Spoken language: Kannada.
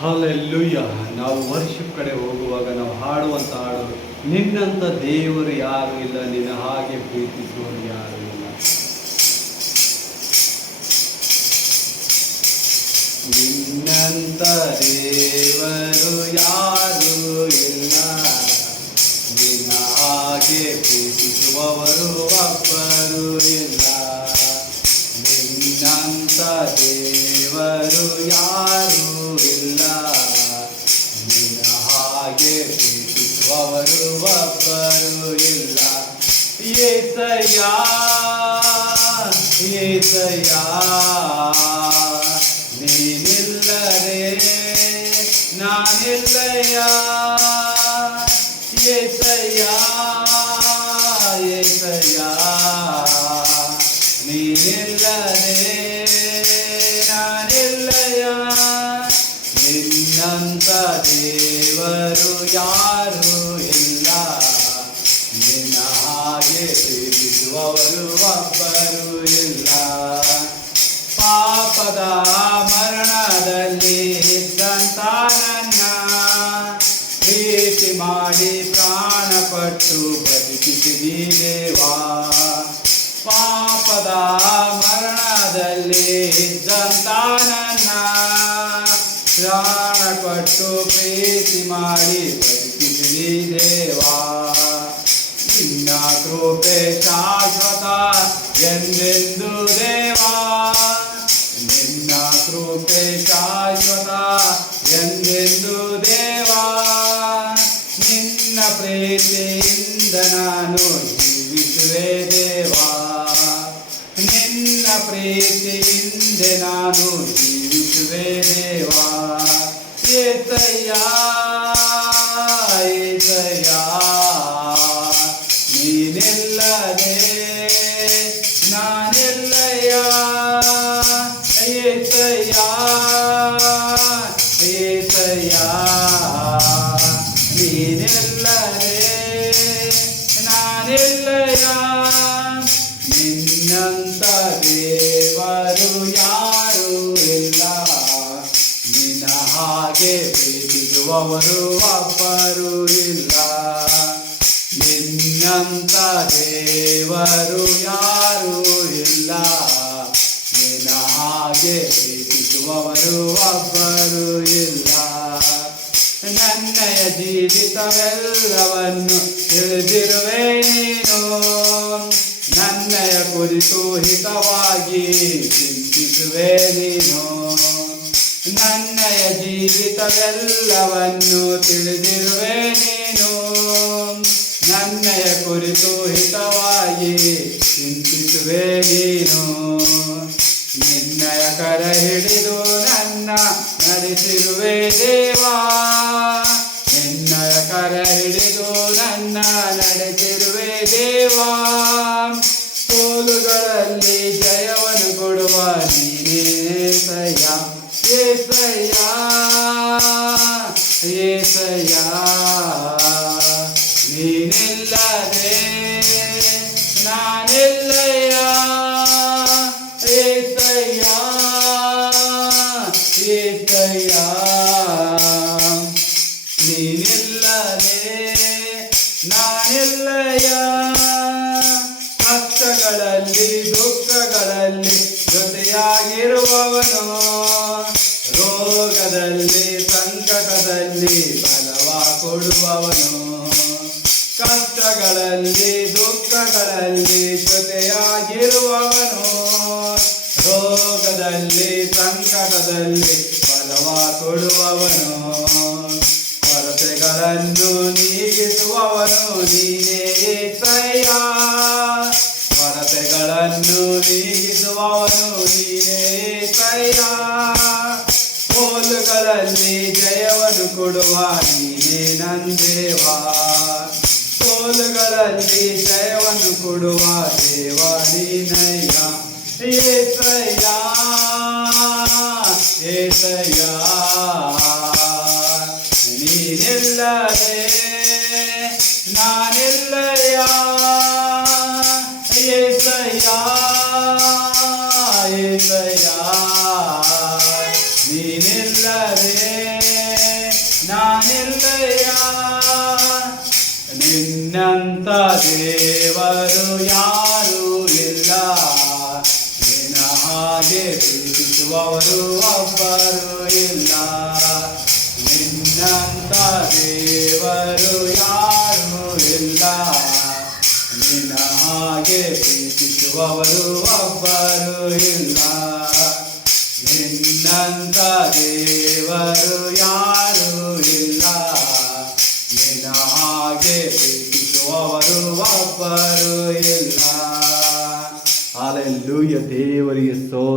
ಹಾಲೆಲ್ಲೂಯ್ಯ. ನಾವು ವರ್ಷದ ಕಡೆ ಹೋಗುವಾಗ ನಾವು ಹಾಡುವಂಥ ಹಾಡು, ನಿನ್ನಂಥ ದೇವರು ಯಾರು ಇಲ್ಲ, ನಿನ್ನ ಹಾಗೆ ಪ್ರೀತಿಸುವವರು ಯಾರು ಇಲ್ಲ. ನಿನ್ನಂಥ ದೇವರು ಯಾರು ಇಲ್ಲ, ನಿನ್ನ ಹಾಗೆ ಪ್ರೀತಿಸುವವರು ಒಬ್ಬರು ಇಲ್ಲ. ನಿನ್ನಂಥ ದೇವರು ಯಾರು ಇಲ್ಲ, ನಿನ್ನ ಹಾಗೆ ಪ್ರೀತಿಸುವವರು ಒಬ್ಬರು ಇಲ್ಲ. ಏಸಯ್ಯ ಏಸಯ್ಯ, ನೀನಿಲ್ಲದೆ ನಾನಿಲ್ಲಯ್ಯ. ಏಸಯ್ಯ ಏಸಯ್ಯ, ನೀನಿಲ್ಲದೆ ನಾನಿಲ್ಲಯ್ಯ. ನಿನ್ನಂಥ ದೇವರು ಯಾರು ಇಲ್ಲ, ನಿನ್ನ ಹಾಗೆ ಪ್ರೀತಿಸುವವರು ಒಬ್ಬರು ಇಲ್ಲ. ಪಾಪದ ಮರಣದಲ್ಲಿ ಇದ್ದಂಥ ನನ್ನ ಪ್ರೀತಿ ಮಾಡಿ ಪ್ರಾಣ ಪಟ್ಟು ಬದುಕಿಸಿದಿ ದೇವಾ. ಪಾಪದ ಮರಣದಲ್ಲಿ ಇದ್ದಂಥ ನನ್ನ ಪ್ರಾಣ ಪಟ್ಟು ಪ್ರೀತಿ ಮಾಡಿ ಬದುಕಿಸಿದಿ ದೇವಾ. ನಿನ್ನ ಕೃಪೆ ಶಾಶ್ವತ ಎಂದೆಂದು ದೇವಾ, ನಿನ್ನ ಕೃಪೆ ಶಾಶ್ವತ ಎಂದೆಂದು ದೇವಾ. ನಿನ್ನ ಪ್ರೀತಿಯಿಂದ ನಾನು ಜೀವಿಸುವೆ ದೇವಾ, ನಿನ್ನ ಪ್ರೀತಿಯಿಂದ ನಾನು ಜೀವಿಸುವೆ ದೇವಾ. ಏಸಯ್ಯ ಏಸಯ್ಯ, ನೀನಿಲ್ಲದೆ ನಾನಿಲ್ಲಯ್ಯ. ಏಸಯ್ಯ ಏಸಯ್ಯ, ನೀನಿಲ್ಲದೆ ನಾನಿಲ್ಲಯ್ಯ. ನಿನ್ನಂಥ ದೇವರು ಯಾರು ಇಲ್ಲ, ನಿನ್ನ ಹಾಗೆ ಪ್ರೀತಿಸುವವರು ಒಬ್ಬರು ಇಲ್ಲ. ನಿನ್ನಂಥ ದೇವರು ಯಾರು ಇಲ್ಲ, ನಿನ್ನ ಹಾಗೆ ಪ್ರೀತಿಸುವವರು ಒಬ್ಬರು ಇಲ್ಲ. ನನ್ನಯ ಜೀವಿತವೆಲ್ಲವನ್ನು ತಿಳಿದಿರುವೆ ನೀನು, ನನ್ನಯ ಕುರಿತು ಹಿತವಾಗಿ ಚಿಂತಿಸುವೆ ನೀನು. ನನ್ನಯ ಜೀವಿತವೆಲ್ಲವನ್ನು ತಿಳಿದಿರುವೆ ನೀನು, ನನ್ನಯ ಕುರಿತು ಹಿತವಾಗಿ ಚಿಂತಿಸುವೆ ನೀನು. ನಿನ್ನಯ ಕರ ಹಿಡಿದು ನನ್ನ ನಡೆಸಿರುವೆ ದೇವಾ, ನಿನ್ನಯ ಕರ ಹಿಡಿದು ನನ್ನ ನಡೆಸಿರುವೆ ದೇವಾ. ಸೋಲುಗಳಲ್ಲಿ ಜಯವನ್ನು ಕೊಡುವ ನೀನೇ ಏಸಯ್ಯ. ಏಸಯ್ಯ ಏಸಯ್ಯ, ನೀನಿಲ್ಲದೆ ನಾನಿಲ್ಲಯ್ಯ. ಏಸಯ್ಯ ಏಸಯ್ಯ, ನೀನಿಲ್ಲದೆ ನಾನಿಲ್ಲಯ್ಯ. ಕಷ್ಟಗಳಲ್ಲಿ ದುಃಖಗಳಲ್ಲಿ ಜೊತೆಯಾಗಿರುವವನು, ರೋಗದಲ್ಲಿ ಸಂಕಟದಲ್ಲಿ ಬಲವ ಕೊಡುವವನು. ಕಷ್ಟಗಳಲ್ಲಿ ದುಃಖಗಳಲ್ಲಿ ಜೊತೆಯಾಗಿರುವವನು, ರೋಗದಲ್ಲಿ ಸಂಕಟದಲ್ಲಿ ಬಲವ ಕೊಡುವವನು. ಕೊರತೆಗಳನ್ನು ನೀಗಿಸುವವನು ನೀನೇ ಏಸಯ್ಯ, ಕೊರತೆಗಳನ್ನು ನೀಗಿಸುವವನು ನೀನೇ ಏಸಯ್ಯ. ಸೋಲುಗಳಲ್ಲಿ ಜಯವನ್ನು ಕೊಡುವ ನೀನೇ ನಂದೇವಾ, ಸೋಲುಗಳಲ್ಲಿ ಜಯವನ್ನು ಕೊಡುವ ದೇವ ನೀನಯ್ಯ. ಏಸಯ್ಯ ಏಸಯ್ಯ, ನೀನಿಲ್ಲದೆ ನಾನಿಲ್ಲಯ್ಯ. ಏಸಯ್ಯ ಏಸಯ್ಯ, ನೀನಿಲ್ಲದೆ ನಿನ್ನಂತ ದೇವರು ಯಾರೂ ಇಲ್ಲ, ನಿನ್ನ ಹಾಗೆ ಪ್ರೀತಿಸುವವರು ಒಬ್ಬರು ಇಲ್ಲ. ನಿನ್ನಂತ ದೇವರು ಯಾರೂ ಇಲ್ಲ, ನಿನ್ನ ಹಾಗೆ ಪ್ರೀತಿಸುವವರು ಒಬ್ಬರು ಇಲ್ಲ. ನಿನ್ನಂತ ದೇವರು ಯಾರೂ ಇಲ್ಲ, ನಿನ್ನ ಹಾಗೆ ಪ್ರೀತಿಸುವವರು ಒಬ್ಬರು ಇಲ್ಲ. ಹಾಲೆಲೂಯ. ದೇವರಿಗೆ ಸ್ತೋತ್ರ.